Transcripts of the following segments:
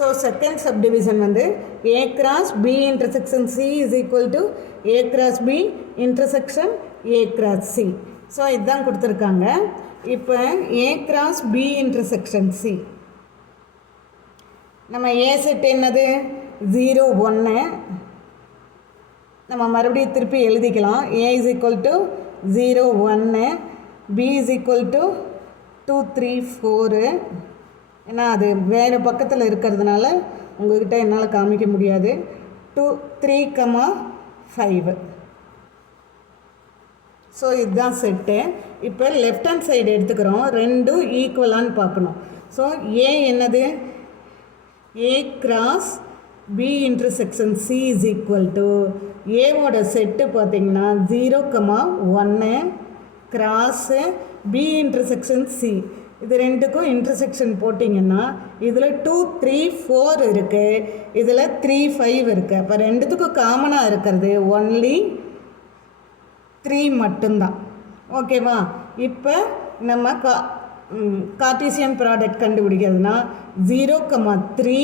So second subdivision வந்து A cross B intersection C is equal to A cross B intersection A cross C. So இதுதான் கொடுத்துருக்காங்க. இப்போ A cross B intersection C நம்ம A set என்னது 0 1 நம்ம மறுபடியும் திருப்பி எழுதிக்கலாம். A is equal to 0 1 B is equal to 2 3 4. ஏன்னா அது வேறு பக்கத்தில் இருக்கிறதுனால உங்கள்கிட்ட என்னால் காமிக்க முடியாது. 2 3 5. ஸோ இதுதான் செட்டு. இப்போ லெஃப்ட் ஹேண்ட் சைடு எடுத்துக்கிறோம். ரெண்டும் ஈக்குவலான்னு பார்க்கணும். ஸோ ஏ என்னது A cross B intersection C is equal to ஏவோட செட்டு பார்த்திங்கன்னா 0 1 cross B intersection C. இது ரெண்டுக்கும் இன்டர்செக்ஷன் போட்டிங்கன்னா இதில் 2 3 4 இருக்குது, இதில் 3 5 இருக்குது. அப்போ ரெண்டுத்துக்கும் காமனாக இருக்கிறது ஒன்லி 3 மட்டும்தான். ஓகேவா? இப்போ நம்ம கார்ட்டீசியன் ப்ராடக்ட் கண்டுபிடிக்கிறதுனா 0 3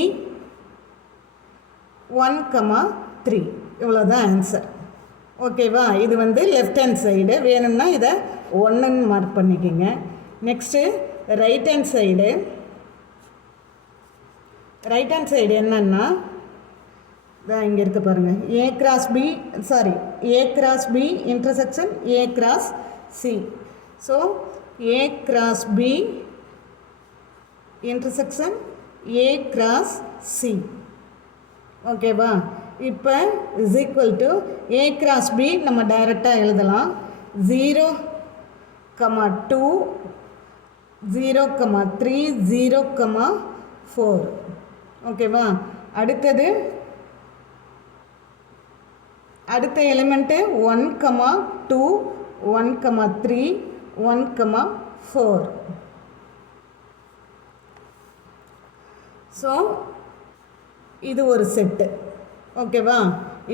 1 3 இவ்வளோதான் ஆன்சர். ஓகேவா? இது வந்து லெஃப்ட் ஹேண்ட் சைடு. வேணும்னா இதை 1ன்னு மார்க் பண்ணிக்கோங்க. Next right hand side. Right hand side என்னன்னா இங்கே இருக்க பாருங்கள். A cross B intersection A cross C. So A cross B intersection A cross C. ஓகேவா? இப்போ is equal to A cross B நம்ம டைரெக்டாக எழுதலாம். 0 2 0 3 0 4. ஓகேவா? அடுத்த எலிமெண்ட்டு 1 2 1 3 1 4. ஸோ இது ஒரு செட்டு. ஓகேவா?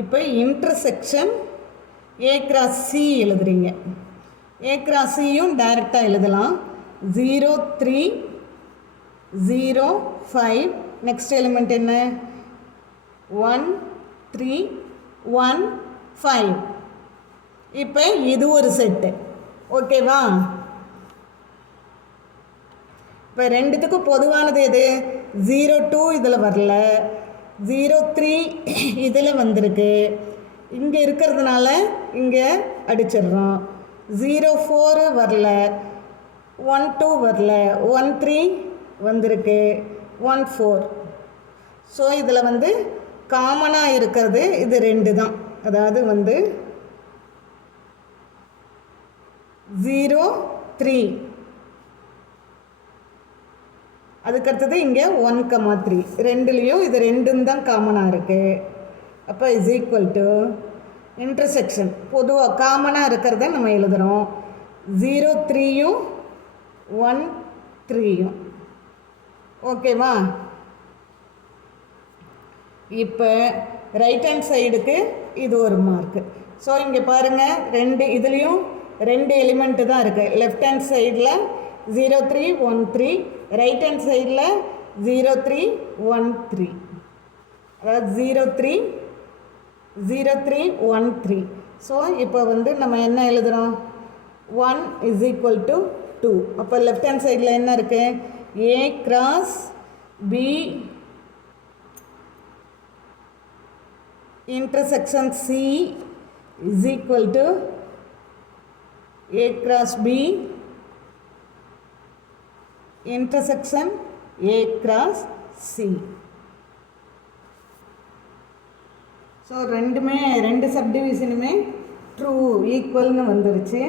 இப்போ இன்டர்செக்ஷன் A cross C எழுதுறீங்க. A cross Cயும் டைரெக்டாக எழுதலாம். 0 3 0 5. நெக்ஸ்ட் எலிமெண்ட் என்ன? 1 3 1 5. இப்போ இது ஒரு செட்டு. ஓகேவா? இப்போ ரெண்டுத்துக்கும் பொதுவானது எது? 0 2 இதில் வரல, 0 3 இதில் வந்திருக்கு. இங்கே இருக்கிறதுனால இங்கே அடிச்சிடுறோம். 0 4 வரல, 1 2 வரல, 1 3 வந்திருக்கு, 1 4. ஸோ இதில் வந்து காமனாக இருக்கிறது இது ரெண்டு தான். அதாவது வந்து 0 3. அதுக்கடுத்தது இங்கே 1 3. ரெண்டுலேயும் இது ரெண்டும் தான் காமனாக இருக்குது. அப்போ இஸ் ஈக்குவல் டு இன்டர்செக்ஷன் பொதுவாக காமனாக இருக்கிறத நம்ம எழுதுகிறோம். 0 3யும் 1 3யும். ஓகேவா? இப்போ ரைட் ஹேண்ட் சைடுக்கு இது ஒரு மார்க்கு. ஸோ இங்கே பாருங்கள், இதுலேயும் ரெண்டு எலிமெண்ட்டு தான் இருக்குது. லெஃப்ட் ஹேண்ட் சைடில் 0 3 1 3, ரைட் ஹேண்ட் சைடில் 0 3 1 3. அதாவது 0 3 1 3. ஸோ இப்போ வந்து நம்ம என்ன எழுதுகிறோம்? 1 இஸ் ஈக்குவல் டு 2. அப்போ லெஃப்ட் ஹேண்ட் சைடில் என்ன இருக்குது? A cross B intersection C is equal to A cross B intersection A cross C. So ரெண்டு சப்டிவிஷனுமே ட்ரூ ஈக்குவல்னு வந்துருச்சு.